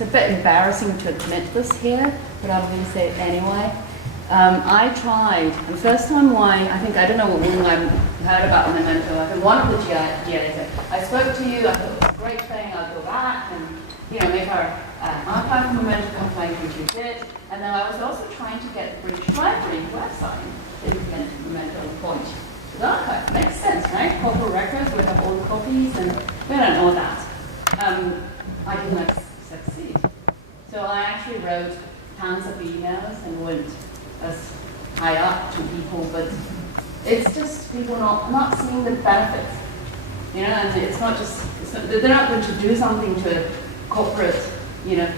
it's a bit embarrassing to admit this here, but I'm going to say it anyway. I tried, and first time I don't know when I heard about Memento, I think one of the GAs said, I spoke to you, I thought it was a great thing, I'll go back and, make our archive Memento complaint, which we did. And then I was also trying to get the British Library website to implement Memento point to the archive. Makes sense, right? Corporate records, we have all the copies, and we don't know that. I did not succeed. So I actually wrote tons of emails and went as high up to people, but it's just people not seeing the benefits. And it's not just, they're not going to do something to a corporate,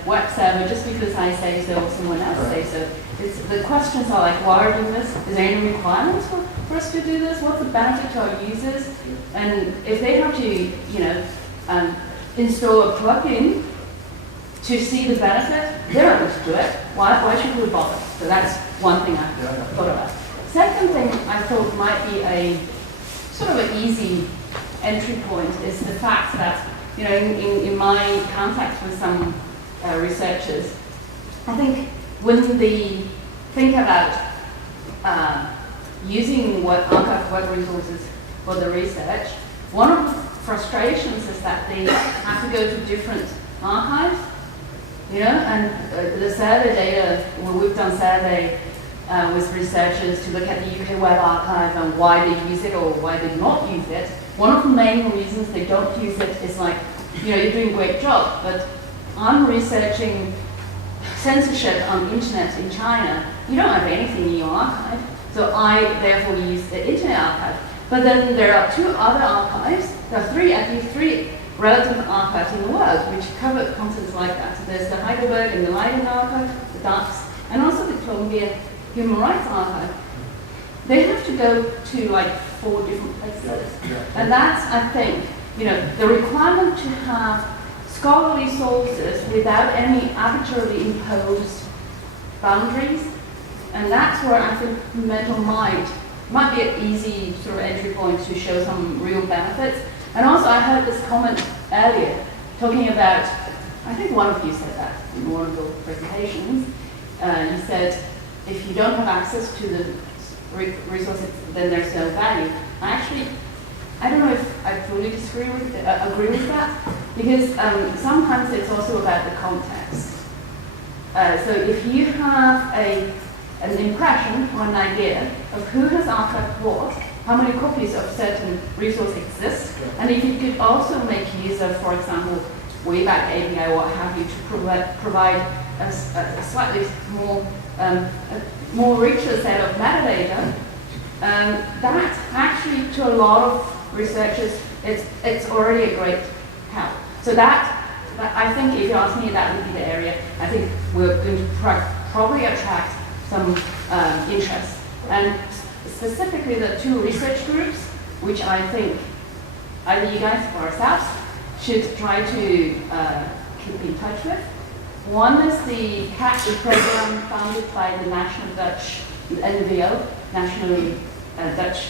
web server just because I say so or someone else say so. The questions are like, why are we doing this? Is there any requirements for us to do this? What's the benefit to our users? And if they have to, install a plugin to see the benefit, they're not going to do it. Why should we bother? So that's one thing I thought about. Second thing I thought might be a sort of an easy entry point is the fact that, in my contacts with some researchers, I think when they think about using archive web resources for the research, one of the frustrations is that they have to go to different archives, and the survey data, we've done survey with researchers to look at the UK Web Archive and why they use it or why they not use it. One of the main reasons they don't use it is like, you're doing a great job, but I'm researching censorship on the internet in China. You don't have anything in your archive, so I therefore use the Internet Archive. But then there are two other archives, there are at least three relevant archives in the world which cover contents like that. So there's the Heidelberg and the Leiden Archive, the DAX, and also the Columbia Human Rights Archive. They have to go to like 4 different places. And that's, I think, the requirement to have scholarly sources without any arbitrarily imposed boundaries. And that's where I think Memento might be an easy sort of entry point to show some real benefits. And also I heard this comment earlier talking about, I think one of you said that in one of the presentations. You said, if you don't have access to the resources, then there's no value. I don't know if I fully agree with that, because sometimes it's also about the context. So if you have an impression or an idea of who has archived what, how many copies of certain resource exist, and if you could also make use of, for example, Wayback API or what have you, to provide a slightly more richer set of metadata, that actually to a lot of researchers, it's already a great help. So that I think, if you ask me, that would be the area I think we're going to probably attract some interest. And specifically the 2 research groups, which I think either you guys or ourselves should try to keep in touch with. One is the CAT program founded by the National Dutch NVO, National Dutch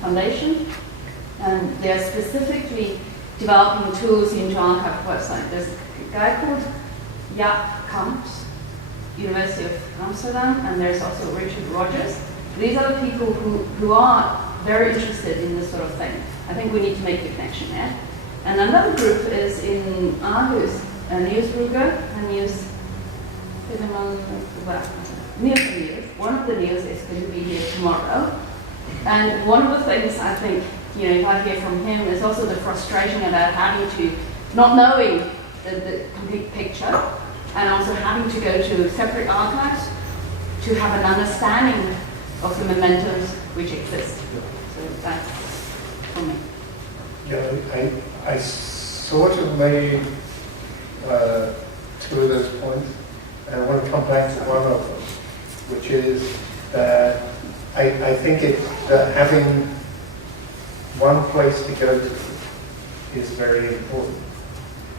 Foundation. And they're specifically developing tools into archive website. There's a guy called Jaap Kamps, University of Amsterdam, and there's also Richard Rogers. These are the people who are very interested in this sort of thing. I think we need to make the connection there. And another group is in Aarhus, Niels Brugger and Niels. One of the Niels is going to be here tomorrow. And one of the things I think, if I hear from him, is also the frustration about having to, not knowing the complete picture, and also having to go to separate archives to have an understanding of the mementos which exist. So that's for me. Yeah, I sort of made 2 of those points, and I want to come back to one of them, which is that I think that having one place to go to is very important.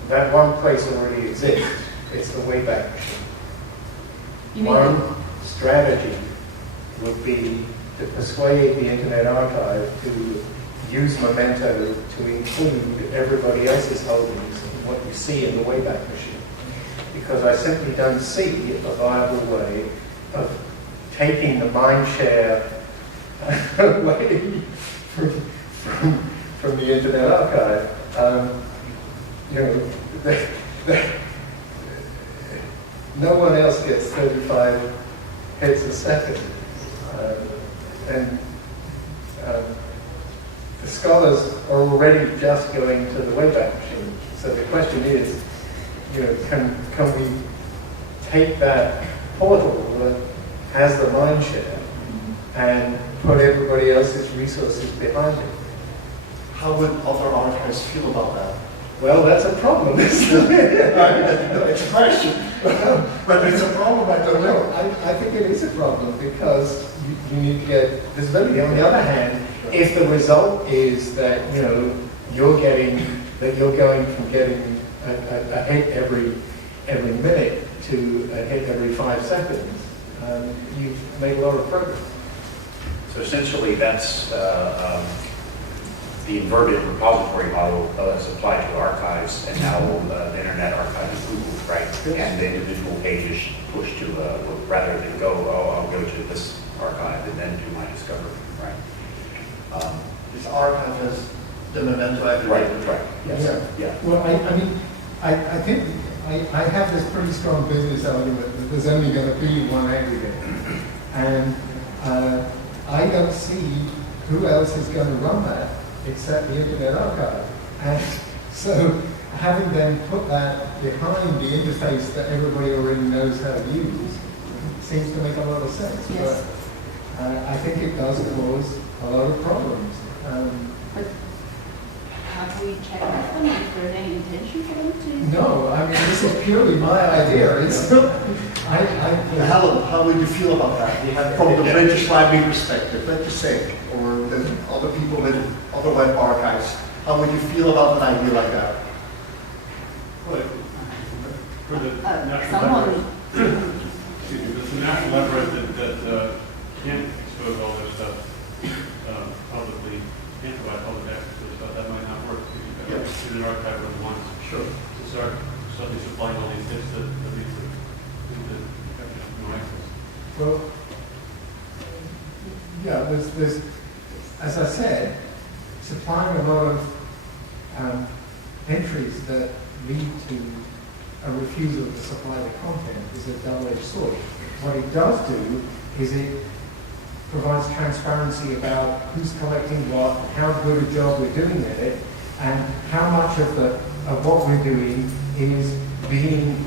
That one place already exists. It's the Wayback Machine. One strategy would be to persuade the Internet Archive to use Memento to include everybody else's holdings in what you see in the Wayback Machine. because I simply don't see a viable way of taking the mind share away from the Internet Archive. You know, no one else gets 35 hits a second. And the scholars are already just going to the Wayback Machine. So the question is, you know, can we take that portal that has the mind share and put everybody else's resources behind it? How would other archives feel about that? Well, that's a problem, isn't it? It's a question. But it's a problem, I don't know. I think it is a problem because you need to get visibility. On the other hand, if the result is that, you know, you're going from getting a hit every minute to a hit every 5 seconds, you've made a lot of progress. So essentially, that's the inverted repository model is applied to archives, and now the Internet Archive is Googled, right? Yes. And the individual pages pushed to, rather than go, oh, I'll go to this archive and then do my discovery, right? This archive has the memento Right, aggregator. right, yes, yeah. Well, I mean, I think I have this pretty strong business argument that there's only going to be one aggregator. And I don't see who else is going to run that except the Internet Archive. And so having them put that behind the interface that everybody already knows how to use seems to make a lot of sense. Yes. But I think it does cause a lot of problems. But have we checked with them if there's any intention for them to? No, I mean, this is purely my idea. It's not, Helen, how would you feel about that? From the British Library perspective, let's just say, or the other people with other web archives, how would you feel about an idea like that? Well, for the national Someone. library, excuse me, it's the national library that can't expose all their stuff publicly, can't provide public access to the stuff, that might not work. Yes. In an archive of the ones. Sure. To start suddenly supplying all these hits that lead to no access. well, yeah, there's, as I said, supplying a lot of entries that lead to a refusal to supply the content is a double-edged sword. What it does do is it provides transparency about who's collecting what, how good a job we're doing at it, and how much of what we're doing is being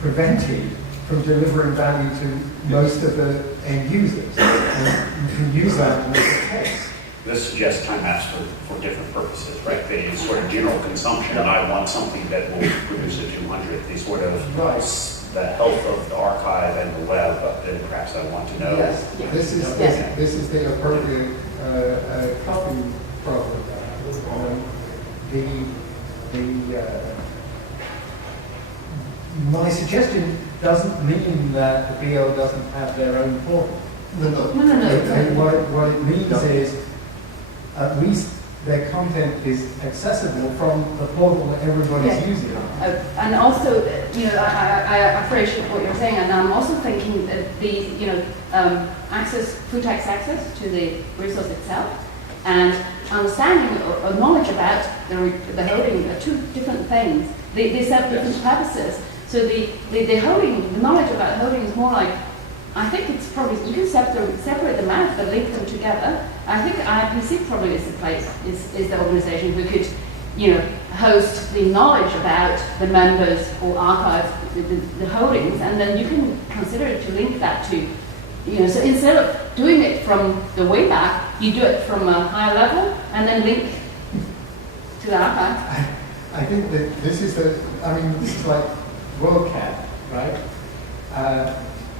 prevented from delivering value to most of the end users. And you can use that in this case. This suggests time maps for different purposes, right? The sort of general consumption, and I want something that will produce a 200. The sort of the health of the archive and the web, then perhaps I want to know. Yes, this is the appropriate copy problem. My suggestion doesn't mean that the BL doesn't have their own portal. No. What it means is at least their content is accessible from the portal that everybody's Yeah. using. And also, you know, I appreciate what you're saying, and I'm also thinking that the, you know, full text access to the resource itself, and understanding or knowledge about the holding are two different things. They serve different purposes. So the holding, the knowledge about holding is more like, I think it's probably, you can separate them out, but link them together. I think IPC probably is the place, is the organization who could, you know, host the knowledge about the members or archive the holdings, and then you can consider it to link that to, you know, so instead of doing it from the way back, you do it from a higher level and then link to the archive. I think that this is this is like WorldCat, right?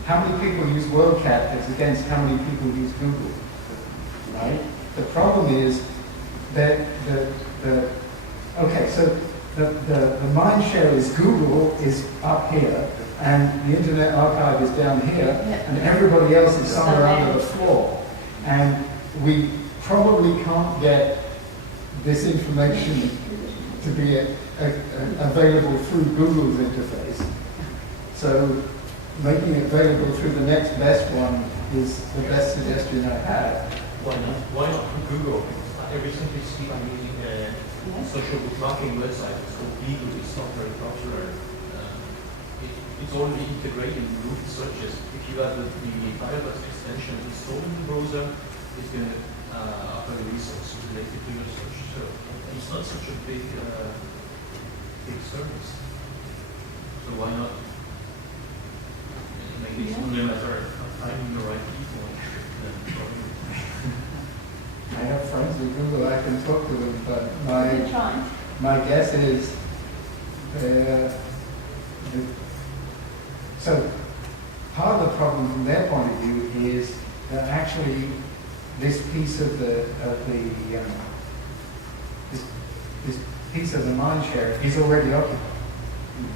How many people use WorldCat as against how many people use Google, right? The problem is that the mind share is Google is up here, and the Internet Archive is down here, and everybody else is somewhere under the floor. And we probably can't get this information to be available through Google's interface. So making it available through the next best one is the best suggestion I have. Why not? Why not Google? I recently seen a social bookmarking website. It's called Beagle. It's not very popular. It's already integrated in root searches. If you have the Firefox extension installed in the browser, it's going to offer the results related to your search. So it's not such a big service. So why not make it only a matter of finding the right people? I have friends with Google, I can talk to them, but Good try. my guess is so part of the problem from their point of view is that actually this piece of this piece of the mind share is already occupied,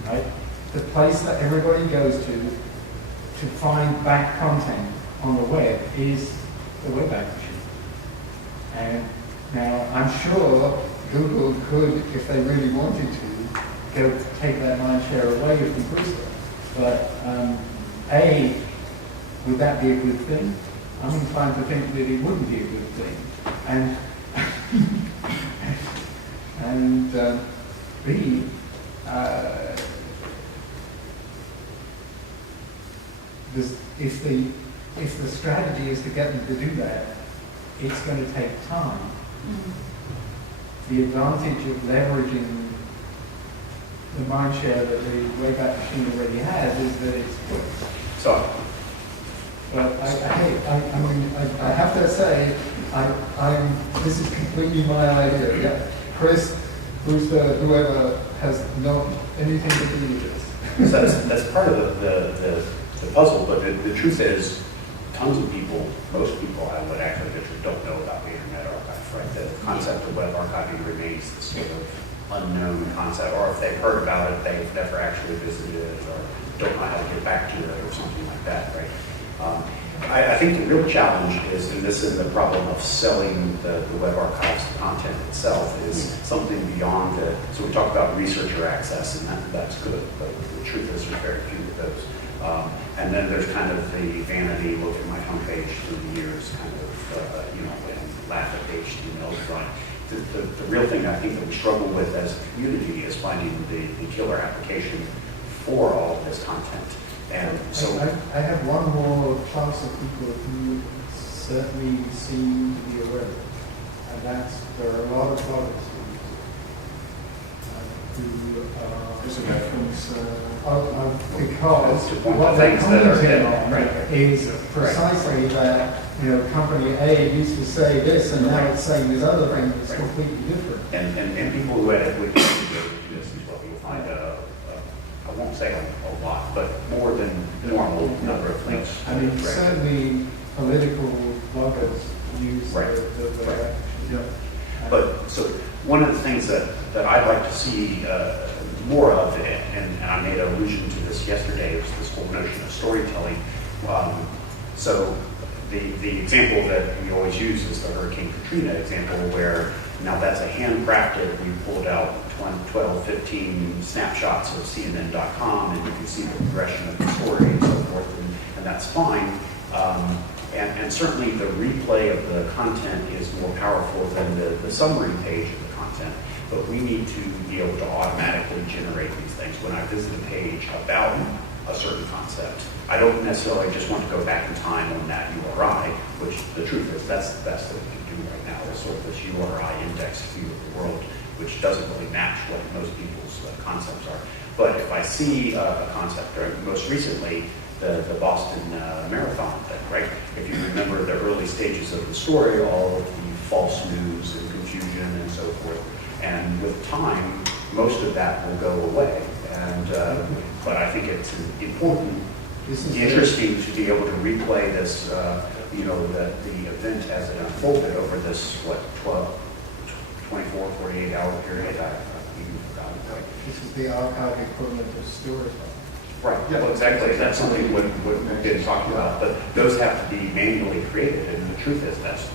right? The place that everybody goes to find back content on the web is the Wayback Machine. And now I'm sure Google could, if they really wanted to, go take that mind share away from Bristol. But A, would that be a good thing? I'm inclined to think that it wouldn't be a good thing. And B, if the strategy is to get them to do that, it's going to take time. The advantage of leveraging the mind share that the Wayback Machine already has is that it's quick. So, But I have to say, this is completely my idea. Yeah. Chris, Brewster, whoever has not anything to do with this. so that's part of the puzzle, but the truth is, tons of people, most people I would actually don't know about the Internet Archive, right? The concept of web archiving remains this sort of unknown concept, or if they've heard about it, they've never actually visited it, or don't know how to get back to it, or something like that, right? I think the real challenge is, and this is the problem of selling the web archives content itself, is something beyond the, so we talk about researcher access, and that's good, but the truth is there's very few of those. And then there's kind of the vanity, look at my homepage through the years, kind of, and laugh at the HTML design. The real thing I think that we struggle with as a community is finding the killer application for all of this content. And so I have one more class of people who certainly seem to be aware of it, and that's there are a lot of products who There's a reference. because one what of the they're things that are commenting on right. is precisely that company A used to say this and now it's saying this other thing that's completely different. And people who edit Wikipedia do this as well. You'll find I won't say a lot, but more than normal number of links. I mean, certainly political bloggers use Right. yeah. But so one of the things that I'd like to see more of, and I made an allusion to this yesterday, is this whole notion of storytelling. So the example that we always use is the Hurricane Katrina example, where now that's a handcrafted, we pulled out 12, 15 snapshots of CNN.com, and you can see the progression of the story and so forth, and that's fine. And certainly the replay of the content is more powerful than the summary page of the content, but we need to be able to automatically generate these things. When I visit a page about a certain concept, I don't necessarily just want to go back in time on that URI, which the truth is that's what we can do right now, is sort of this URI index view of the world, which doesn't really match what most people's concepts are. But if I see a concept, or most recently, the Boston Marathon thing, right? If you remember the early stages of the story, all of the false news and confusion and so forth, and with time, most of that will go away. And but I think it's important, interesting to be able to replay this, the event as it unfolded over this 24, 48-hour period. I even forgot it. Right? This is the archive equivalent of storytelling. Right, yeah, well, exactly. That's something we've been talking about, but those have to be manually created, and the truth is that's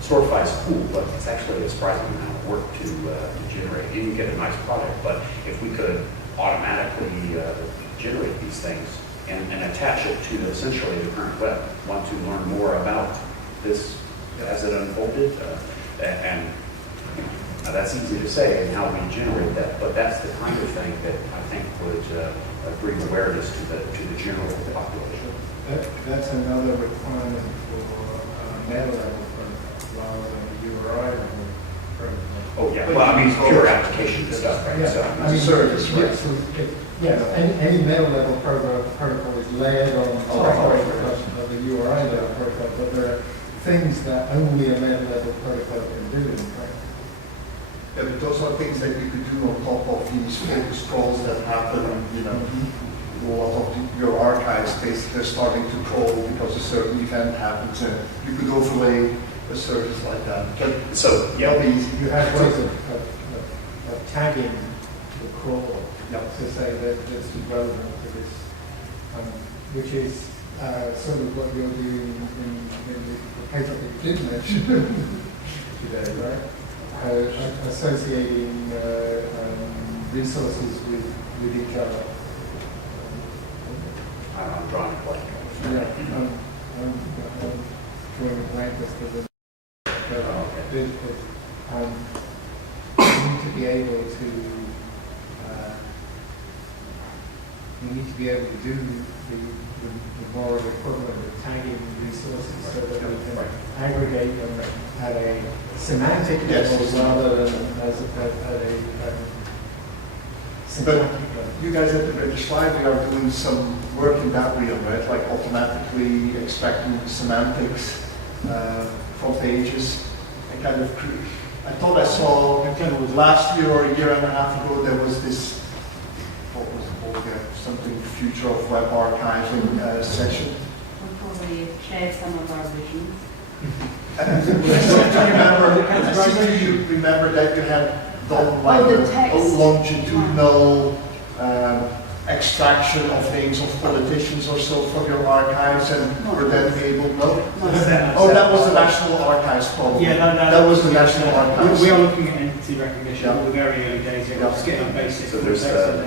Storify is cool, but it's actually a surprising amount of work to generate. You can get a nice product, but if we could automatically generate these things and attach it to essentially the current web, want to learn more about this as it unfolded, and that's easy to say and how we generate that, but that's the kind of thing that I think would bring awareness to the general population. That's another requirement for meta level protocol rather than a URI level protocol. Oh, yeah, well, I mean, pure application stuff, right? Yeah, So, I mean, service, right? yes, any meta level protocol is layered on top of the URI level protocol, but there are things that only a meta level protocol can do in practice. Yeah, but those are things that you could do on top of these focus calls that happen, a lot of your archives, they're starting to crawl because a certain event happens, and you could overlay a service like that. But so yeah, you have ways of tagging the crawl to say that this is relevant to this, which is sort of what you're doing in the paper that you did mention today, right? Associating resources with each other. I'm drawing a blank. Yeah, I'm drawing a blank as to the you need to be able to do the more equivalent of tagging resources so that we can aggregate them at a semantic level rather than at a But you guys at the British Library are doing some work in that realm, right? Like automatically extracting semantics from pages. I thought I saw last year or a year and a half ago there was this, what was it called? Something future of web archiving session. We'll probably share some of our visions. Do you remember that you had done like the a text. longitudinal extraction of names of politicians or so from your archives, and were then able, that was the National Archives problem. Yeah, that was the National Archives. We are looking at entity recognition Yeah. at the very early days here. We're just getting on basics. So there's the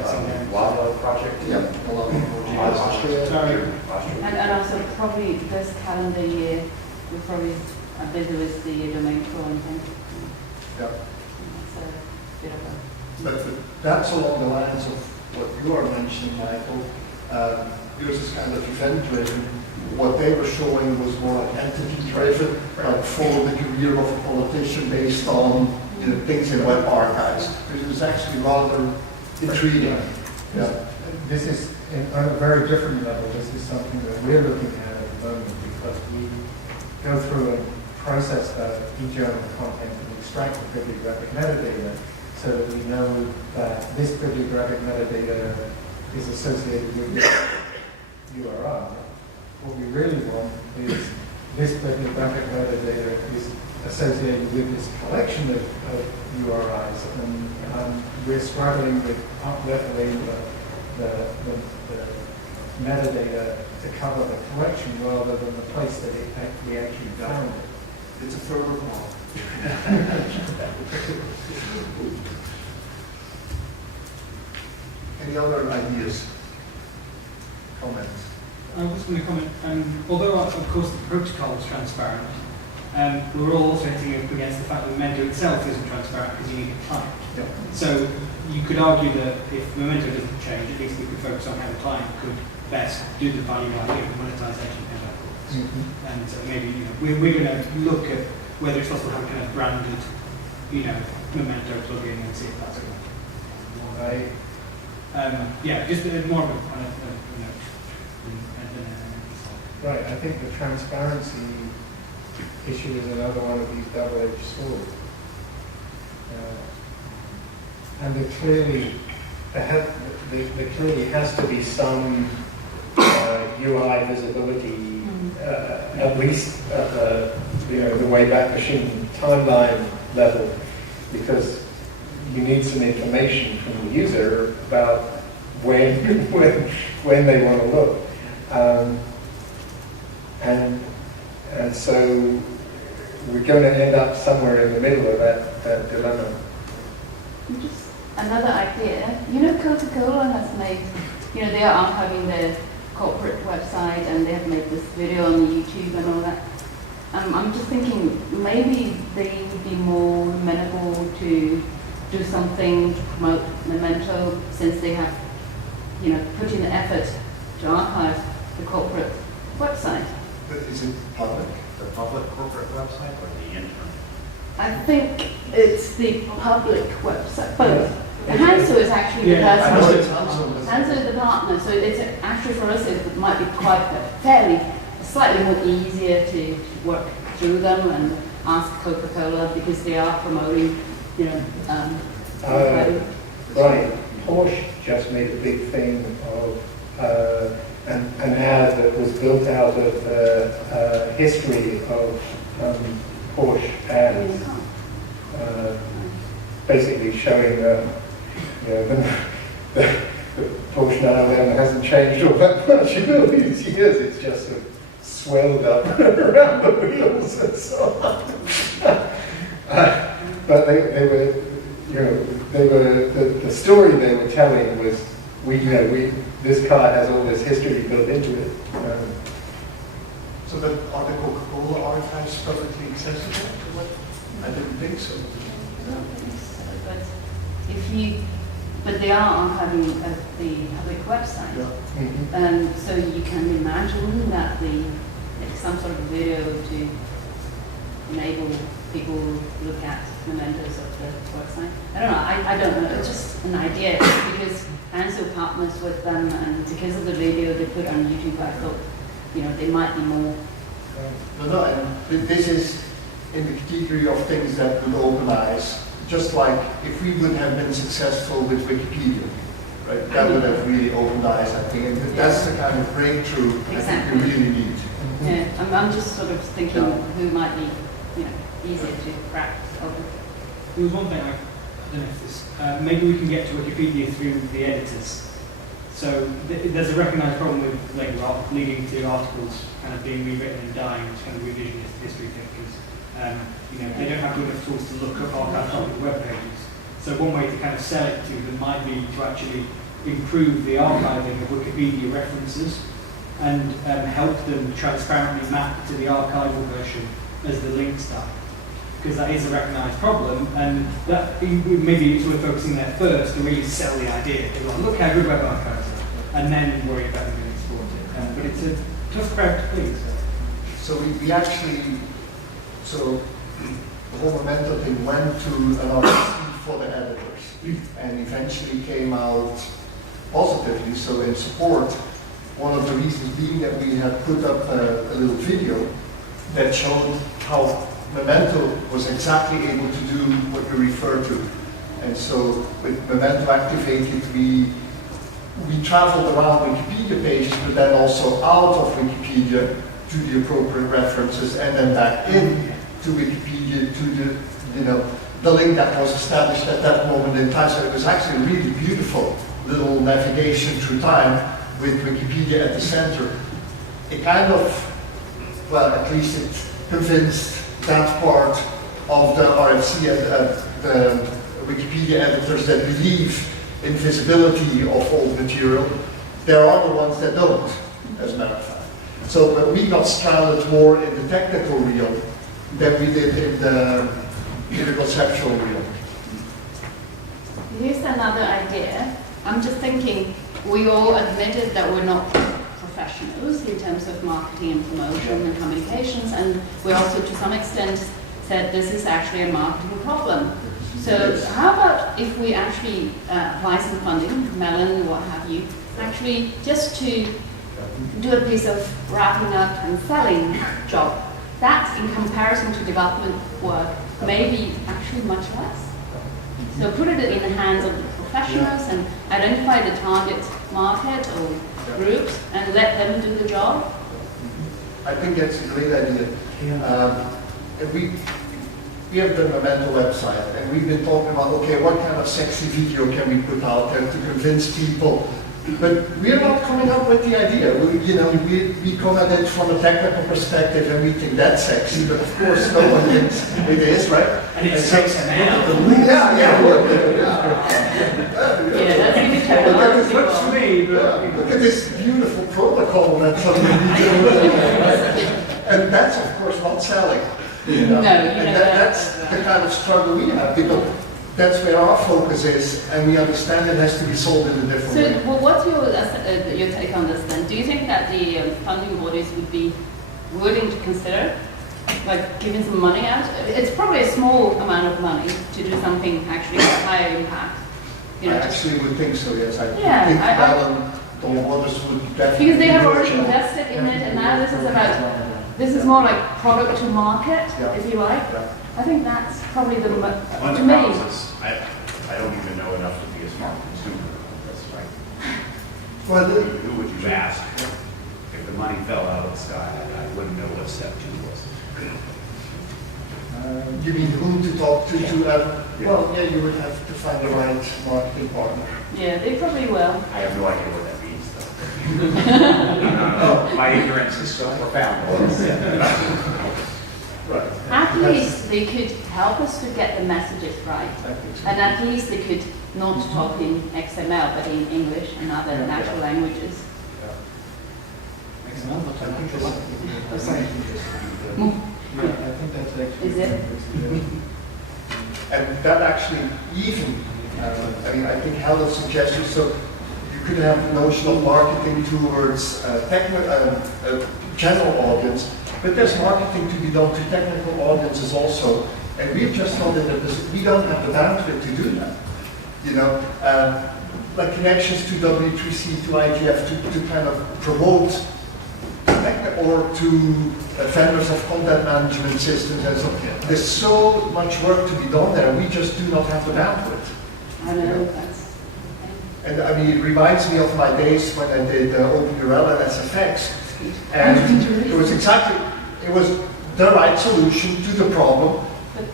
Lava project. Yeah, a lot of Austria. And also probably this calendar year, we're probably busy with the domain crawling thing. Yeah. That's a bit of a... But that's along the lines of what you are mentioning, Michael. Yours is kind of event-driven. What they were showing was more like entity-driven, like follow the career of a politician based on things in web archives. It was actually rather intriguing. Yeah. This is, on a very different level, this is something that we're looking at the moment because we go through and process the e-journal content and extract the bibliographic metadata so that we know that this bibliographic metadata is associated with this URI. What we really want is this bibliographic metadata is associated with this collection of URIs, and we're struggling with up-leveling the metadata to cover the collection rather than the place that we actually found it. It's a further model. Any other ideas? Comments? I was going to comment, although of course the protocol is transparent, we're all also hitting up against the fact that Memento itself isn't transparent because you need a client. Yeah. So you could argue that if Memento doesn't change, at least we could focus on how the client could best do the value adding and monetization of records. Mm-hmm. And so maybe we're going to look at whether it's possible to have a kind of branded, Memento plugin and see if that's going to work. Just more of a Right, I think the transparency issue is another one of these double-edged swords. And there clearly has to be some UI visibility, at least at the Wayback Machine timeline level, because you need some information from the user about when they want to look. And so we're going to end up somewhere in the middle of that dilemma. Just another idea. You know, Coca-Cola has made, you know, they are archiving their corporate website and they have made this video on YouTube and all that. I'm just thinking maybe they would be more amenable to do something to promote Memento, since they have, you know, put in the effort to archive the corporate website. But is it public? The public corporate website or the intern? I think it's the public website, both. Hansel is actually the I know person. it's Hansel. Hansel is the partner, so it's actually for us it might be quite fairly, slightly more easier to work through them and ask Coca-Cola because they are promoting, you know. Right, Porsche just made a big thing of an ad that was built out of the history of Porsche ads, basically showing that, you know, the Porsche 911 hasn't changed all that much in all these years. It's just sort of swelled up around the wheels and so on. But they were, you know, the story they were telling was, this car has all this history built into it. So that are the Coca-Cola archives publicly accessible? I didn't think so. I don't think so, but they are archiving at the public website. Yeah. So you can imagine that it's some sort of video to enable people to look at mementos of the website. I don't know. I don't know. It's just an idea because Ansel partners with them, and because of the video they put on YouTube, I thought, you know, they might be more. No, and this is in the category of things that would open eyes. Just like if we would have been successful with Wikipedia, right? That would have really opened eyes, I think. And that's the kind of breakthrough I think we really need. Yeah, I'm just sort of thinking who might be, you know, easier to crack open. There was one thing, I don't know if this, maybe we can get to Wikipedia through the editors. So there's a recognised problem with later art leading to articles kind of being rewritten and dying, which kind of revisionist history thinkers. You know, they don't have good enough tools to look up archive topic web pages. So one way to kind of sell it to them might be to actually improve the archiving of Wikipedia references and help them transparently map to the archival version as the link style. Because that is a recognised problem, and that maybe it's worth focusing there first to really sell the idea. Like, look how good web archives are, and then worry about them being exported. But it's a tough crowd to please. So we actually, so the whole Memento thing went to an RFC for the editors, and eventually came out positively. So in support, one of the reasons being that we had put up a little video that showed how Memento was exactly able to do what you refer to. And so with Memento activated, we traveled around Wikipedia pages, but then also out of Wikipedia to the appropriate references, and then back in to Wikipedia to the link that was established at that moment in time. So it was actually a really beautiful little navigation through time with Wikipedia at the center. It kind of, well, at least it convinced that part of the RFC, the Wikipedia editors that believe in visibility of old material. There are the ones that don't, as a matter of fact. So but we got stranded more in the technical realm than we did in the conceptual realm. Here's another idea. I'm just thinking, we all admitted that we're not professionals in terms of marketing and promotion and communications, and we also to some extent said this is actually a marketing problem. So how about if we actually apply some funding, Melon, what have you, actually just to do a piece of wrapping up and selling job. That in comparison to development work may be actually much less. So put it in the hands of the professionals and identify the target market or groups and let them do the job. I think that's a great idea. And we have the Memento website, and we've been talking about, okay, what kind of sexy video can we put out there to convince people But we're not coming up with the idea. We come at it from a technical perspective and we think that's sexy, but of course no one thinks it is, right? And it's sexy now. Yeah. Yeah, that's a good term. Look at this, Works for me, but look at this beautiful protocol that suddenly we do. And that's of course not selling. No, And that's the kind of struggle we have, because that's where our focus is, and we understand it has to be sold in a different So, way. well, what's your take on this then? Do you think that the funding bodies would be willing to consider, like, giving some money out? It's probably a small amount of money to do something actually with higher impact. I actually would think so, yes. I Yeah, think I- Alan, Don Waters would definitely. because they have do a already job. invested in it, and now this is more like product to market, Yeah. if you like. Yeah. I think that's probably the One to of the me. problems is, I don't even know enough to be a smart consumer. That's right. Well, Who would you ask? If the money fell out of the sky, I wouldn't know what step 2 was. you mean who to talk to well, yeah, you would have to find the right marketing partner. Yeah, they probably will. I have no idea what that means, though. My ignorance is so profound. Right. At least they could help us to get the messages right. I think so. And at least they could not talk in XML, but in English and other natural languages. I think that's actually. Is it? And that actually even, I think Helen's suggestion, so you could have the notion of marketing towards a general audience, but there's marketing to be done to technical audiences also, and we've just found that we don't have the bandwidth to do that. Like connections to W3C, to IGF, to kind of promote or to vendors of content management systems and so on. There's so much work to be done there, we just do not have the bandwidth. I know, that's... And it reminds me of my days when I did OpenURL and SFX. And it was the right solution to the problem.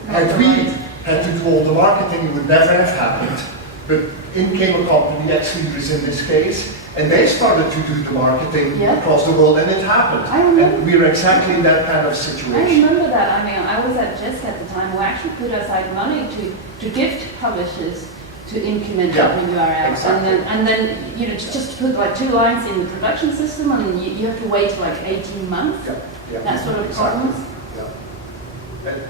Had we had to do all the marketing, it would never have happened. But in came a company, X-Leaders in this case, and they started to do the marketing across the world, and it happened. And we were exactly in that kind of situation. I remember that. I was at JISC at the time. We actually put aside money to gift publishers to implement OpenURL. Exactly. And then just put like 2 lines in the production system, and you have to wait like 18 months. That sort of problems. And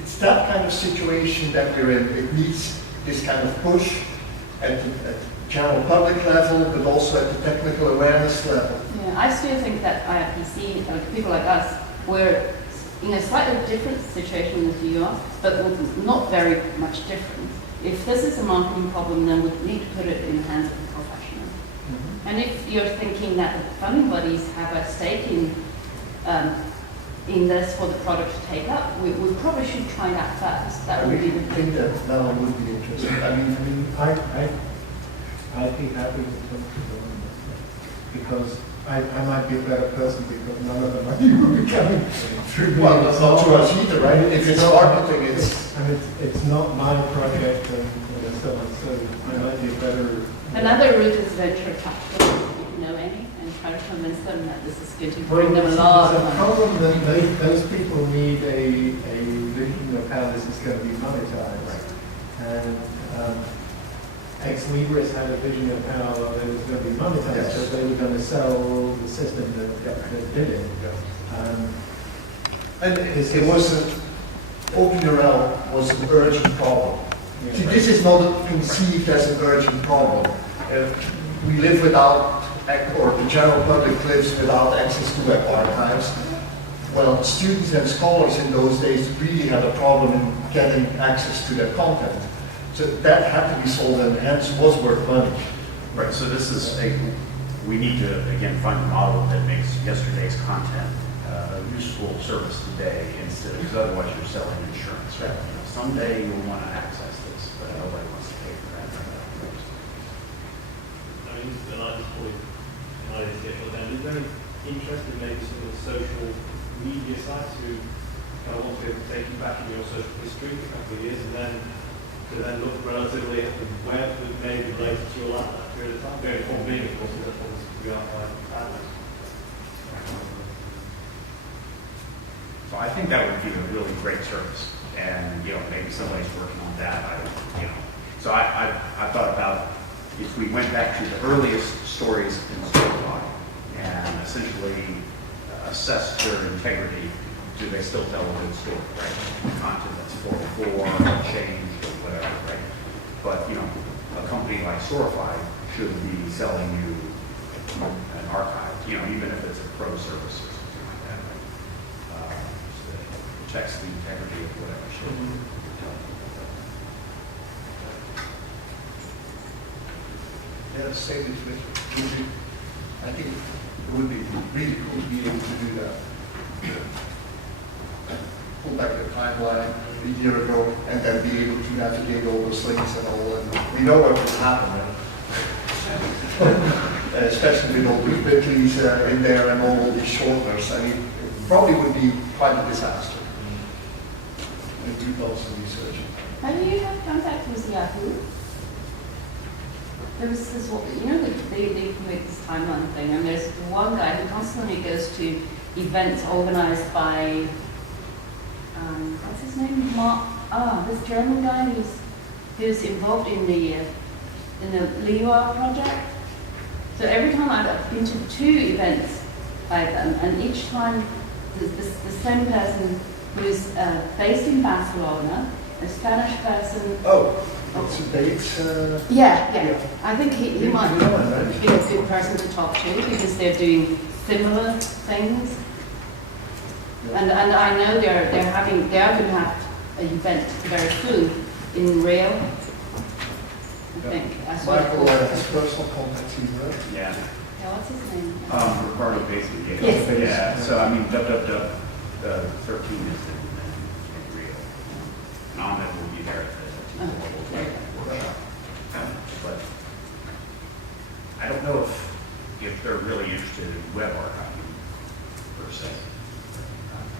it's that kind of situation that we're in. It needs this kind of push at the general public level, but also at the technical awareness level. Yeah, I still think that IRPC, people like us, we're in a slightly different situation as you are, but not very much different. If this is a marketing problem, then we need to put it in the hands of a professional. Mm-hmm. And if you're thinking that the funding bodies have a stake in this for the product to take up, we probably should try that first. That would be the think that one would be interesting. I'd be happy with them to go on this, because I might be a better person because none of the money will be coming through me. Well, that's not to us either, right? If it's marketing, it's not my project and so on, so I might be a better. Another route is venture capital, if you know any, and try to convince them that this is good to bring them a lot of The money. problem that those people need a vision of how this is going to be monetized. And Ex-Libris had a vision of how it was going to be monetized, so they were going to sell the system that did it. and it wasn't, OpenURL was an urgent problem. Yeah. See, this is not conceived as an urgent problem. We live without, or the general public lives without access to web archives. Well, students and scholars in those days really had a problem in getting access to their content. So that had to be solved and hence was worth money. Right, so this is we need to, again, find a model that makes yesterday's content a useful service today instead of, because otherwise you're selling insurance, right? Someday you'll want to access this, but nobody wants to pay for that right now. The largest point, in my schedule, then is there any interest in maybe some of the social media sites who kind of want to be able to take you back in your social history for a couple of years and then to then look relatively at the web that may be related to your period of time, very full being, of course, that's what we are like patterns. So I think that would be a really great service, and, you know, maybe somebody's working on that, you know. So I thought about if we went back to the earliest stories in Storyline and essentially assess their integrity, do they still tell a good story, right? Content that's 404, changed, or whatever, right? But, you know, a company like Storify should be selling you an archive, you know, even if it's a pro service or something like that, right? Checks the integrity of whatever shit. Yeah, save it with, I think it would be really cool to be able to do that. Pull back the timeline a year ago and then be able to navigate all those links and all, and we know what will happen. Especially with all these bit.lys in there and all these shorteners. I mean, it probably would be quite a disaster. And do lots of research. Have you had contact with Yahoo? There was this, you know, they make this timeline thing, and there's one guy who constantly goes to events organized by, what's his name? This German guy who's involved in the Liwa project. So every time I've been to 2 events by them, and each time the same person who's based in Barcelona, a Spanish person. Oh, it's a date. Yeah. I think he might be a good person to talk to because they're doing similar things. And I know they are going to have an event very soon in Rio. I think. That's what Michael has personal contacts in there. Yeah. Yeah, what's his name? Ricardo Basin. Yeah. Yes. Yeah. So I mean, 13 is in Rio. And Ahmed will be there at the workshop. But I don't know if they're really interested in web archiving per se.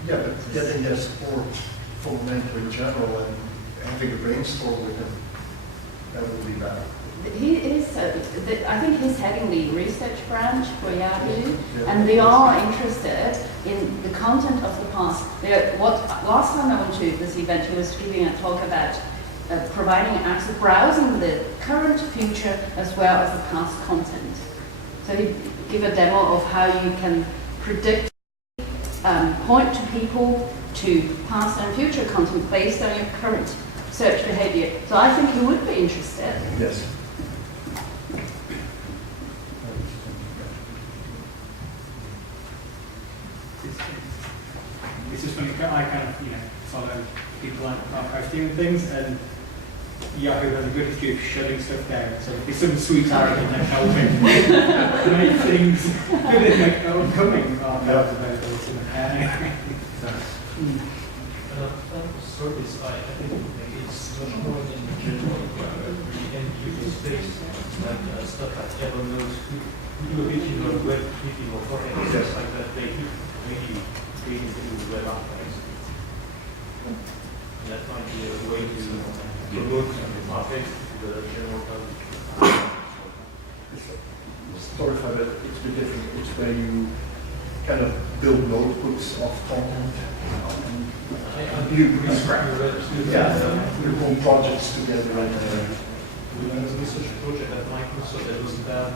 Yeah, but getting their support for Memento in general and having a brainstorm with them, that would be better. He is, I think he's heading the research branch for Yahoo, and they are interested in the content of the past. Last time I went to this event, he was giving a talk about providing access, browsing the current, future, as well as the past content. So he gave a demo of how you can predict, point to people to past and future content based on your current search behavior. So I think he would be interested. Yes. It's just funny, I kind of, follow people like archive doing things, and Yahoo has a good history of shutting stuff down. So there's some sweet arrogant like helping make things good and make upcoming archives available to them. Service, I think it's much more in general, and user space, like stuff like Evernote, Google Hitching or Web Hitching or stuff like that, they could really create into web archives. That might be a way to promote archives to the general public. Storify, but it's a bit different. It's where you kind of build notebooks of content. You whole projects together. We had a research project at Microsoft that was about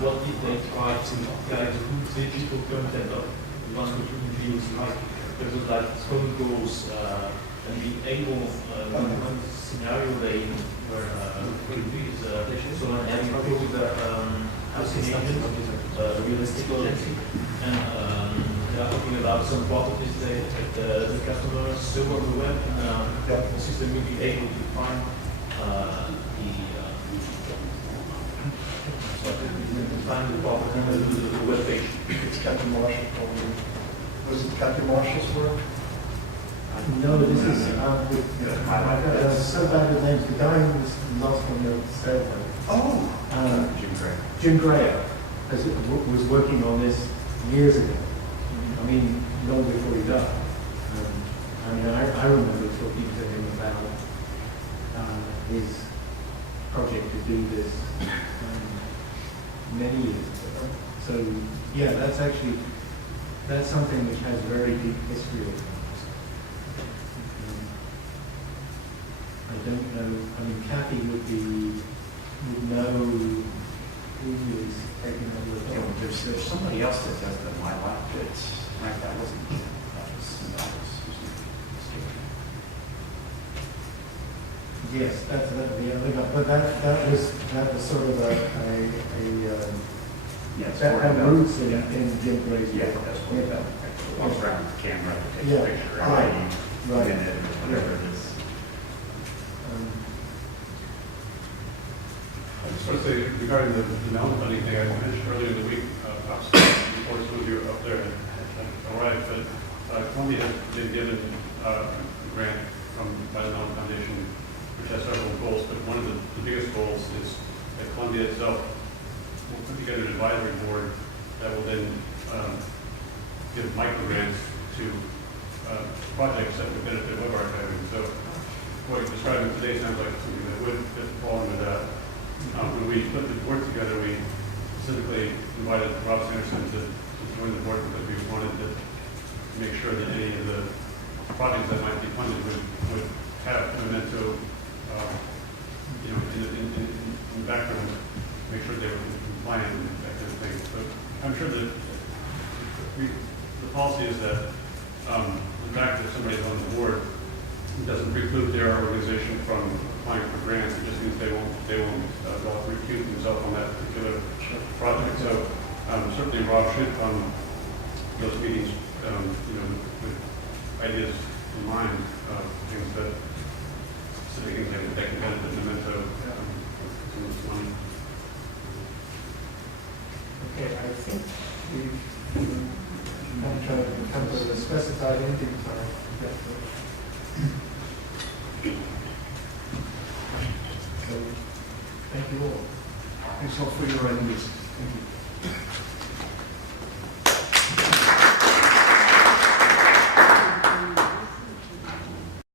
what did they try to guide who digital content of the ones which we use like there was like common goals and being able one scenario they were so an agriculture with housing agent, realistic agency, and they are talking about some properties that the customer still on the web, and the system will be able to find the property on the web page. It's Captain Marshall probably. Was it Captain Marshall's work? No, this is so bad with names. The guy who was last on the server. Oh, Jim Gray was working on this years ago. I mean, long before he died. I remember talking to him about his project to do this many years. So, yeah, that's actually, that's something which has very deep history of it. I don't know, I mean, Kathy would know who is taking over the You know, phone. there's somebody else that does the my lap bits, right, that wasn't, that was. Yes, that's the other guy, but that was sort of a Yes. that had roots in Jim Gray's Yeah, work. that's what that, walks around with the camera, takes Yeah, a picture, right, and right. in it, or whatever it is. I just want to say regarding the mountain funding thing, I mentioned earlier in the week, perhaps before some of you up there had arrived, but Columbia has been given a grant by the Mellon Foundation, which has several goals, but one of the biggest goals is that Columbia itself will put together an advisory board that will then give micro grants to projects that would benefit web archiving. So what you're describing today sounds like something that would fall into that. When we put the board together, we specifically invited Rob Sanderson to join the board because we wanted to make sure that any of the projects that might be funded would have Memento, in the background, make sure they were compliant and that kind of thing. So I'm sure that the policy is that the fact that somebody's on the board doesn't preclude their organization from applying for grants. It just means they won't recuse themselves on that particular project. So certainly Rob should come those meetings, with ideas in mind, things that specific things that can benefit Memento some of this money. Okay, I think we've come to the specified ending time. So, thank you all. Thanks all for your ideas. Thank you.